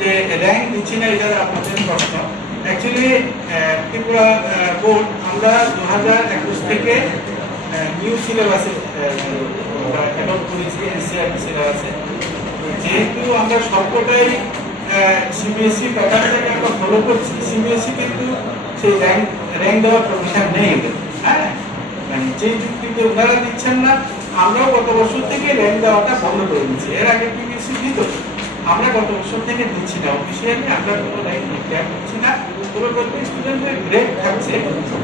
যে র্যাঙ্ক দিচ্ছি না, এটা আপনাদের প্রশ্ন। অ্যাকচুয়ালি ত্রিপুরা বোর্ড আমরা 2021 থেকে নিউ সিলেবাসে অ্যাডপ্ট করেছি, এনসিইআরটি সিলেবাসে। যেহেতু আমরা সবকটাই সিবিএসই প্যাটার্নটাকে আমরা ফলো করছি, সিবিএসই কিন্তু সেই র্যাঙ্ক দেওয়ার প্রভিশন নেই। হ্যাঁ, মানে যে যুক্তিতে ওনারা দিচ্ছেন না, আমরাও গত বছর থেকে র্যাঙ্ক দেওয়াটা বন্ধ করে দিচ্ছি। এর আগে পিবিএসই দিত, আমরা গত বছর থেকে দিচ্ছি না অফিসিয়ালি, আমরা কোনো র্যাঙ্ক ডিক্লেয়ার করছি না। তবে প্রত্যেক স্টুডেন্টের গ্রেড থাকছে,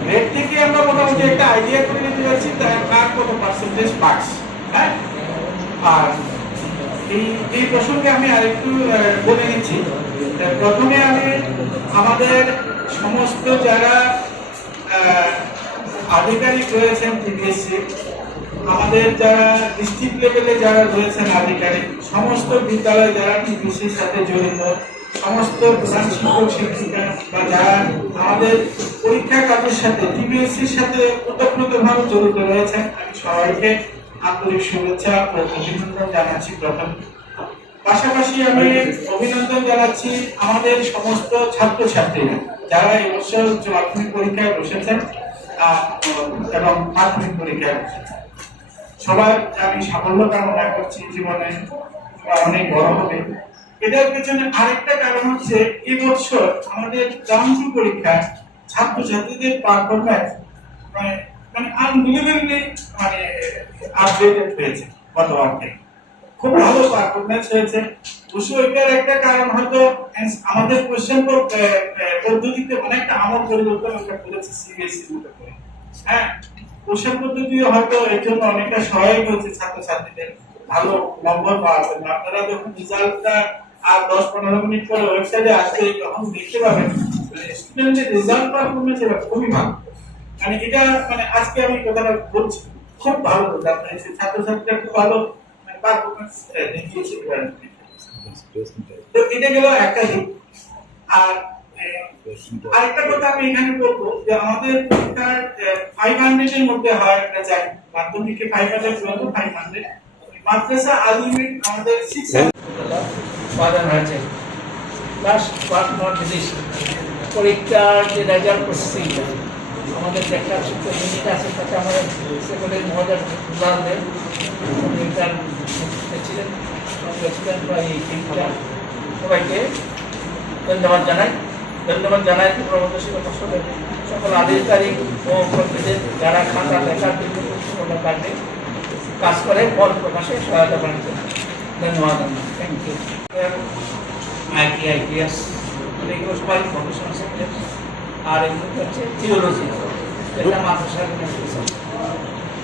গ্রেড থেকে আমরা মোটামুটি একটা আইডিয়া করে নিতে পারছি কার কত পার্সেন্টেজ মার্কস। হ্যাঁ, আর এই প্রসঙ্গে আমি আরেকটু বলে নিচ্ছি। প্রথমে আমি আমাদের সমস্ত যারা আধিকারিক রয়েছেন টিবিএসসি, আমাদের যারা ডিস্ট্রিক্ট লেভেলে যারা রয়েছেন আধিকারিক, সমস্ত বিদ্যালয় যারা টিবিএসসির সাথে জড়িত, সমস্ত প্রধান শিক্ষক শিক্ষিকা বা যারা আমাদের পরীক্ষা কাজের সাথে টিবিএসসির সাথে ওতপ্রোতভাবে জড়িত রয়েছেন, আমি সবাইকে আন্তরিক শুভেচ্ছা ও অভিনন্দন জানাচ্ছি। প্রথম পাশাপাশি আমি অভিনন্দন জানাচ্ছি আমাদের সমস্ত ছাত্রছাত্রীরা যারা এবছর মাধ্যমিক পরীক্ষায় বসেছেন এবং মাধ্যমিক পরীক্ষায় বসেছেন। সবার আমি সাফল্য কামনা করছি, জীবনে অনেক বড় হবে। এটার পেছনে আরেকটা কারণ হচ্ছে এবছর আমাদের গ্রাউন্ড পরীক্ষায় ছাত্রছাত্রীদের পারফরম্যান্স মানে আনবিলিভেবলি মানে আপডেটেড হয়েছে গতবার থেকে। খুব ভালো পারফরম্যান্স হয়েছে। অবশ্য এটার একটা কারণ হয়তো আমাদের কোশ্চেন পদ্ধতিতে অনেকটা আমল পরিবর্তন করেছে সিবিএসসির মতো করে। হ্যাঁ, কোশ্চেন পদ্ধতি হয়তো এর জন্য অনেকটা সহায়ক হয়েছে ছাত্রছাত্রীদের ভালো নম্বর পাওয়ার জন্য। আপনারা যখন রেজাল্টটা আর 10-15 মিনিট পরে ওয়েবসাইটে আসবে তখন দেখতে পাবেন স্টুডেন্টদের রেজাল্ট পারফরম্যান্স এবার খুবই ভালো। মানে এটা মানে আজকে আমি কথাটা বলছি, খুব ভালো রেজাল্ট হয়েছে, ছাত্রছাত্রীরা খুব ভালো পারফরম্যান্স দেখিয়েছে। তো এটা গেল একটা দিক। আর আরেকটা কথা আমি এখানে বলবো যে আমাদের পরীক্ষার 500 এর মধ্যে হয় একটা যায়, মাধ্যমিকে 500 পর্যন্ত 500, মাদ্রাসা আলিমিট আমাদের 600 উপাদান হয়েছে। লাস্ট বাট নট লিস্ট, পরীক্ষার যে রেজাল্ট প্রসেসিংটা আমাদের একটা ইউনিট আছে, তাতে আমাদের সেকেন্ডারি মহোদয় দেন ছিলেন বা এই টিমটা, সবাইকে ধন্যবাদ জানাই। ধন্যবাদ জানাই সকল আধিকারিক ও কর্মীদের যারা খাতা লেখার বিভিন্ন কাজে কাজ করে ফল প্রকাশে সহায়তা করেছে। ধন্যবাদ। Thank you. ITS এগুলো সবাই প্রফেশনাল সাবজেক্ট। আর এগুলো হচ্ছে থিওলজি, এটা মাদ্রাসার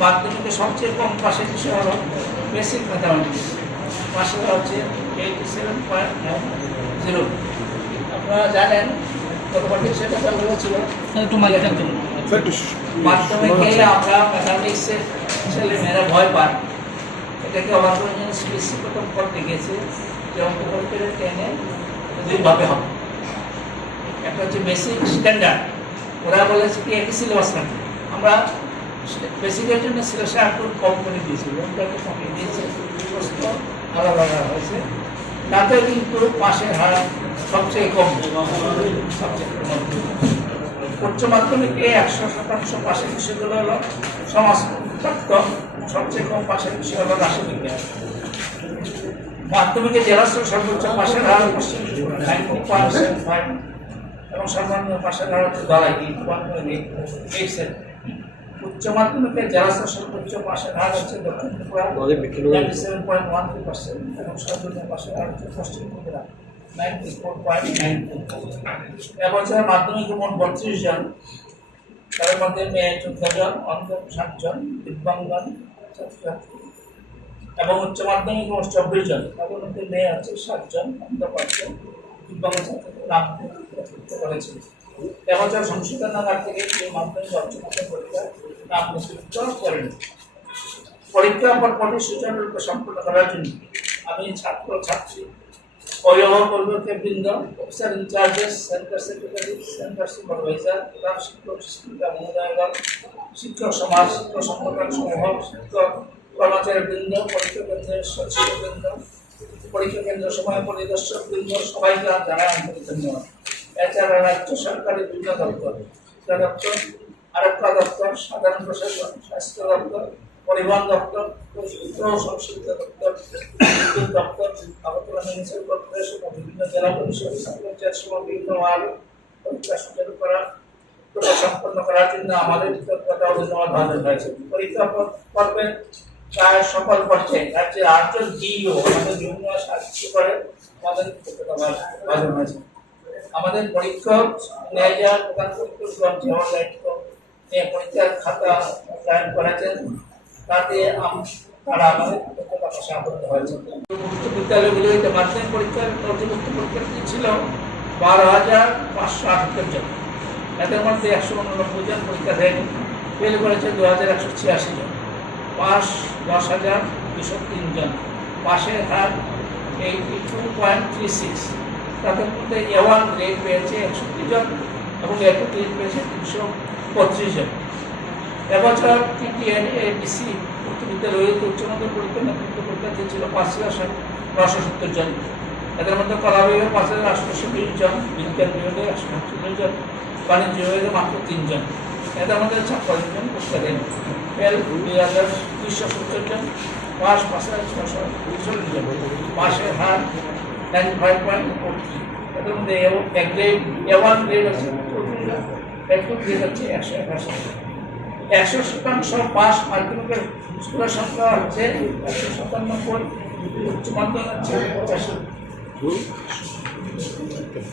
মাধ্যমিকে সবচেয়ে কম পাশের বিষয় হলো বেসিক ম্যাথামেটিক্স, পাশে হচ্ছে 87.0। আপনারা জানেন গতবারে সেটা চালু হয়েছিল মাধ্যমিকে। আমরা ম্যাথামেটিক্সের ছেলেমেয়েরা ভয় পায়, এটাকে অবাক করে বেশি প্রথম করতে গেছে যে অঙ্ক পরীক্ষা 10-এ দুইভাবে হবে। একটা হচ্ছে বেসিক স্ট্যান্ডার্ড, ওরা বলেছে কি একই সিলেবাস থাকে, আমরা বেসিকের জন্য সিলেবাসে একটু কম করে দিয়েছি, ওটাকে কমিয়ে দিয়েছে, প্রশ্ন আলাদা আলাদা হয়েছে। তাতে কিন্তু পাশের হার সবচেয়ে কম, উচ্চ মাধ্যমিকে 100% পাশের বিষয়গুলো হলো সমাজতত্ত্ব, সবচেয়ে কম পাশের বিষয় হলো রাষ্ট্রবিজ্ঞান। মাধ্যমিকে জেলা স্তরে সর্বোচ্চ পাশের হার 90.75 এবং সর্বনিম্ন পাশের হার হচ্ছে গলায় 1.8। উচ্চ মাধ্যমিকে জেলা স্তরে সর্বোচ্চ পাশের হার হচ্ছে দক্ষিণ ত্রিপুরা 97.13% এবং সর্বনিম্ন পাশের হার হচ্ছে পশ্চিম ত্রিপুরা 94.92। এবছর মাধ্যমিকে মোট 32 জন, তার মধ্যে মেয়ে 14 জন, অন্ধ 7 জন, দিব্যাঙ্গন ছাত্রছাত্রী, এবং উচ্চ মাধ্যমিক মোট 24 জন, তার মধ্যে মেয়ে হচ্ছে 7 জন, অন্ধ 5 জন, দিব্যাঙ্গ ছাত্রদের নাম করেছিল। এবছর সংশোধনাগার থেকে মাধ্যমিক উচ্চ মাধ্যমিক পরীক্ষা নাম নথিভুক্ত করেন। পরীক্ষা পরপরই সুচারুরূপে সম্পন্ন করার জন্য আমি ছাত্র ছাত্রী, অভিভাবক বৃন্দ, officer incharges, centre secretary, centre supervisor, প্রধান শিক্ষক শিক্ষিকা মহোদয়গণ, শিক্ষক সমাজ, শিক্ষক সংগঠন সমূহ, শিক্ষক কর্মচারী বৃন্দ, পরীক্ষা কেন্দ্রের সচিব বৃন্দ, পরীক্ষা কেন্দ্র সময় পরিদর্শক বৃন্দ সবাইকে জানাই আন্তরিক ধন্যবাদ। এছাড়া রাজ্য সরকারের বিভিন্ন দপ্তর, শিক্ষা দপ্তর, আরক্ষা দপ্তর, সাধারণ প্রশাসন, স্বাস্থ্য দপ্তর, পরিবহন দপ্তর, সংস্কৃতি দপ্তর, বিদ্যুৎ দপ্তর, আগরতলা মিউনিসিপাল কর্পোরেশন ও বিভিন্ন জেলা পরিষদ পঞ্চায়েত সহ বিভিন্ন ওয়ার্ড পরীক্ষা সুচারু করার সম্পন্ন করার জন্য আমাদের কৃতজ্ঞতা ও ধন্যবাদ জানানো হয়েছে। পরীক্ষা পর্বে প্রায় সকল পর্যায়ে রাজ্যের 8 জন ডিইও আমাদের বিভিন্ন সাহায্য করে আমাদের কৃতজ্ঞতা জানানো হয়েছে। আমাদের পরীক্ষক ন্যায়ালয় প্রধান পরীক্ষক যেমন দায়িত্ব নিয়ে পরীক্ষার খাতা মূল্যায়ন করেছেন, তাতে তারা আমাদের কৃতজ্ঞতা প্রকাশ করতে হয়েছে। উচ্চ বিদ্যালয়গুলিতে মাধ্যমিক পরীক্ষার নথিভুক্ত পরীক্ষার্থী ছিল 12,578 জন। এদের মধ্যে 189 জন পরীক্ষা দেয়নি, ফেল করেছে 2,186 জন, পাস 10,203 জন, পাশের হার 82.36। তাদের মধ্যে A1 গ্রেড পেয়েছে 61 জন এবং A2 গ্রেড পেয়েছে 325 জন। এবছর TTNABC উচ্চ বিদ্যালয়গুলিতে উচ্চ মাধ্যমিক পরীক্ষা নথিভুক্ত পরীক্ষার্থী ছিল 5,970 জন। এদের মধ্যে কলা বিভাগে 5,820 জন, বিজ্ঞান বিভাগে 148 জন, বাণিজ্য বিভাগে মাত্র 3 জন। এদের মধ্যে 56 জন পরীক্ষা দেন, ফেল 2,270 জন, পাস 5,640 জন, পাশের হার 95.43। এদের মধ্যে A1 গ্রেড হচ্ছে 34 জন, A2 গ্রেড হচ্ছে 181। 100% পাস মাধ্যমিকের স্কুলের সংখ্যা হচ্ছে 197, উচ্চ মাধ্যমিক হচ্ছে 85।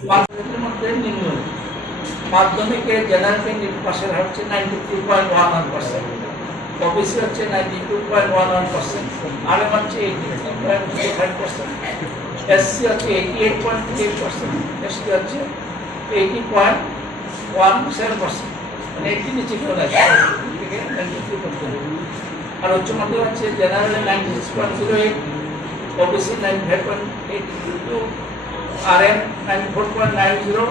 মাধ্যমিকের মধ্যে নিম্ন মাধ্যমিকে জেনারেল ক্যান্ডিডেট পাশের হার হচ্ছে 93.11%, ওবিসি হচ্ছে 92.11%, আরএম হচ্ছে 83.05%, এসসি হচ্ছে 88.8%, এসটি হচ্ছে 80.17%, মানে একটি নিচে কেউ নাই থেকে 93%। আর উচ্চ মাধ্যমিক হচ্ছে general 96.08, OBC 95.82, RM 94.90,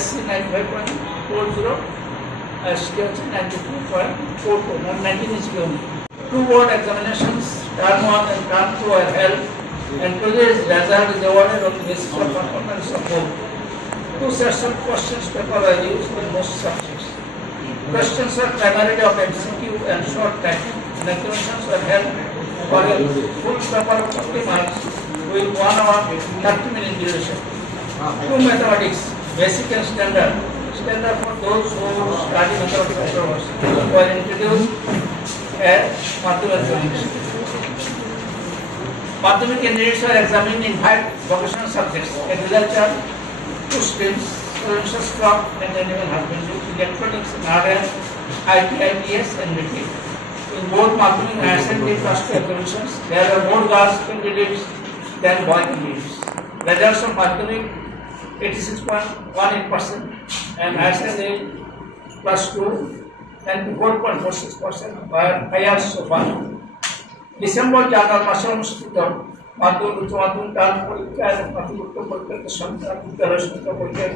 SC 95.40, ST হচ্ছে 92.44, 19 is given. 2 board examinations, term 1 and term 2 are held, and today's result is awarded on the basis of performance of both. 2 sets of questions paper are used in most subjects. Questions are primarily of MCQ and short time, and examinations are held for a full paper of 50 marks with 1 hour 30-minute duration. 2 mathematics, basic and standard. Standard for those who study mathematics were introduced at mathematics examination. Mathematics candidates are examined in 5 vocational subjects: agriculture, 2 streams, social crop and animal husbandry, electronics, RN, IT, IPS and retail. In both mathematics and higher secondary class 2 examinations, there are more girls candidates than boy candidates. Results of mathematics 86.18% and higher secondary plus 2 and 4.46% were higher so far. December January মাসে অনুষ্ঠিত মাধ্যমিক উচ্চ মাধ্যমিক term পরীক্ষা এবং মাধ্যমিক পরীক্ষার সংখ্যা, বিদ্যালয় সংখ্যা, পরীক্ষার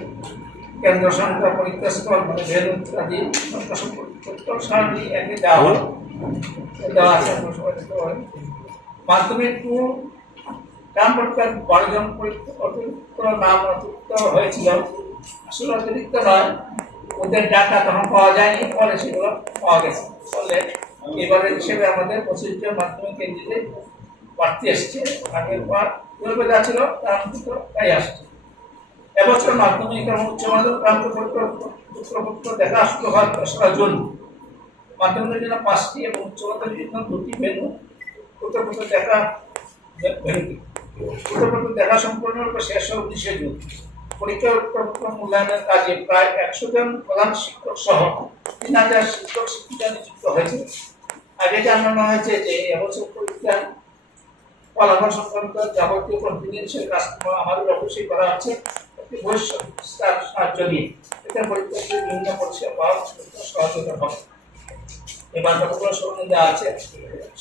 কেন্দ্র সংখ্যা, পরীক্ষা স্থল মানে ভেন্যু ইত্যাদি সংখ্যা সম্পর্কে সারণী একে দেওয়া আছে। মাধ্যমিক 2 টার্ম পরীক্ষার 12 জন অতিরিক্ত নাম অতিরিক্ত হয়েছিল। আসলে অতিরিক্ত নয়, ওদের ডাটা তখন পাওয়া যায়নি, পরে সেগুলো পাওয়া গেছে। ফলে এবারে হিসেবে আমাদের 25 জন মাধ্যমিক ক্যান্ডিডেট প্রার্থী এসছে। আগের বার যেভাবে যা ছিল তার মতো তাই আসছে। এবছর মাধ্যমিক এবং উচ্চ মাধ্যমিক প্রান্ত পত্র দেখা শুরু হয় 2রা জুন। মাধ্যমিকের জন্য 5টি এবং উচ্চ মাধ্যমিকের জন্য 2টি ভেন্যু উত্তরপত্র দেখা সম্পূর্ণরূপে শেষ হয় 19 জুন। পরীক্ষার উত্তরপত্র মূল্যায়নের কাজে প্রায় 100 জন প্রধান শিক্ষক সহ 3000 শিক্ষক শিক্ষিকা নিযুক্ত হয়েছে। আগে জানানো হয়েছে যে এবছর পরীক্ষার ফলাফল সংক্রান্ত যাবতীয় কনফিডেন্সিয়াল কাজ আমাদের অবশ্যই করা হচ্ছে একটি ভবিষ্যৎ সাহায্য নিয়ে। এটা পরীক্ষার্থী বিভিন্ন পরিষেবা পাওয়ার সহযোগিতা হবে। এবার কতগুলো সরণি দেওয়া আছে।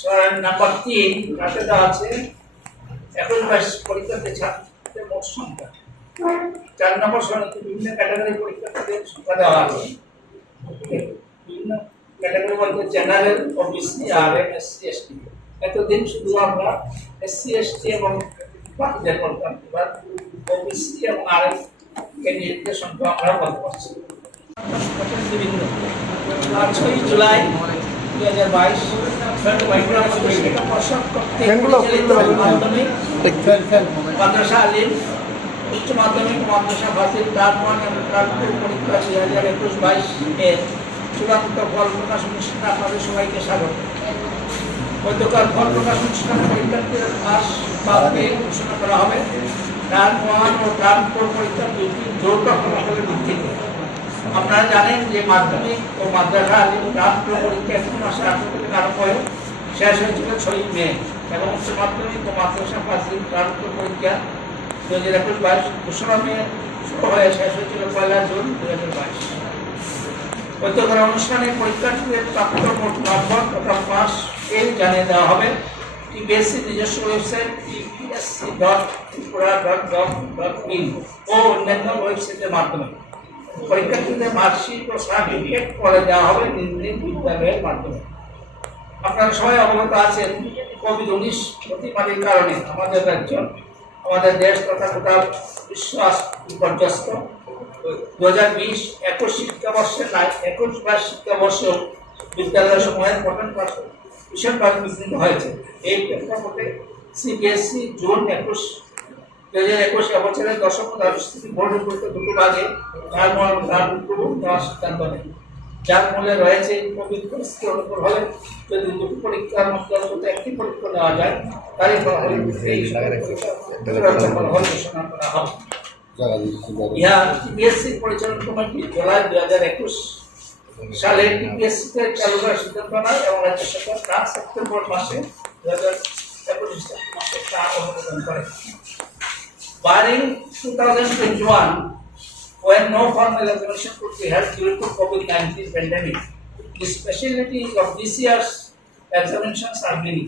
সরণি নাম্বার 3 কাছে দেওয়া আছে 21 পরীক্ষার্থী ছাত্রদের মোট সংখ্যা। 4 নম্বর সরণিতে বিভিন্ন ক্যাটাগরি পরীক্ষার্থীদের সংখ্যা দেওয়া আছে। বিভিন্ন ক্যাটাগরি বলতে general, OBC, RM, SC, ST. এতদিন শুধু আমরা এসসি, এসটি এবং বাকিদের বলতাম এবার ওবিসি এবং আরএফ ক্যান্ডিডেটদের সংখ্যা আমরা বলতে পারছি বিভিন্ন 6 জুলাই 2022 মাদ্রাসা আলিম উচ্চ মাধ্যমিক মাদ্রাসা ফাজিল টার্ম 1 এবং টার্ম 2 পরীক্ষা 2021-22 এর চূড়ান্ত ফল প্রকাশ অনুষ্ঠানে আপনাদের সবাইকে স্বাগত। গতকাল ফল প্রকাশ অনুষ্ঠানে পরীক্ষার্থীদের পাস বাদকে ঘোষণা করা হবে। টার্ম 1 ও টার্ম 4 পরীক্ষার দুটি যৌথ ফলাফলের ভিত্তিতে। আপনারা জানেন যে মাধ্যমিক ও মাদ্রাসা আলিম টার্ম 2 পরীক্ষা এখন মাসে 18 থেকে আরম্ভ হয়ে শেষ হয়েছিল 6 মে এবং উচ্চ মাধ্যমিক ও মাদ্রাসা ফাজিল টার্ম 2 পরীক্ষা 2021-22 ঘোষণা মে শুরু হয়ে শেষ হয়েছিল 1 জুন 2022। গতকাল অনুষ্ঠানে পরীক্ষার্থীদের প্রাপ্ত মোট নম্বর তথা পাস এর জানিয়ে দেওয়া হবে। টিপিএসসি নিজস্ব ওয়েবসাইট tpsc.tripura.gov.in ও অন্যান্য ওয়েবসাইটের মাধ্যমে। পরীক্ষার্থীদের মার্কশিট ও সার্টিফিকেট পরে দেওয়া হবে নিজ নিজ বিদ্যালয়ের মাধ্যমে। আপনারা সবাই অবগত আছেন কোভিড-19 অতিমারির কারণে আমাদের রাজ্য আমাদের দেশ তথা গোটা বিশ্ব বিপর্যস্ত। 2020-21 শিক্ষাবর্ষের 21-22 শিক্ষাবর্ষ বিদ্যালয় সমূহের পঠন পাঠ্য ভীষণভাবে বিঘ্নিত হয়েছে। এই প্রেক্ষাপটে সিবিএসসি জুন 2021 বছরের দশম দ্বাদশ বোর্ডের পরীক্ষা দুটো ভাগে দেওয়ার সিদ্ধান্ত নেয়, যার মূলে রয়েছে কোভিড পরিস্থিতি অনুকূল হলে যদি দুটো পরীক্ষার মধ্যে অন্তত একটি পরীক্ষা নেওয়া যায় তাহলে ঘোষণা করা হবে। ইহা টিপিএসসি পরিচালনা কমিটি জুলাই 2021 সালে টিপিএসসিতে চালু করার সিদ্ধান্ত নেয় এবং রাজ্য সরকার সেপ্টেম্বর মাসে 2021 মাসে তা অনুমোদন করে। Barring 2021, when no formal examination could be held due to COVID-19 pandemic, the specialties of this year's examinations are many.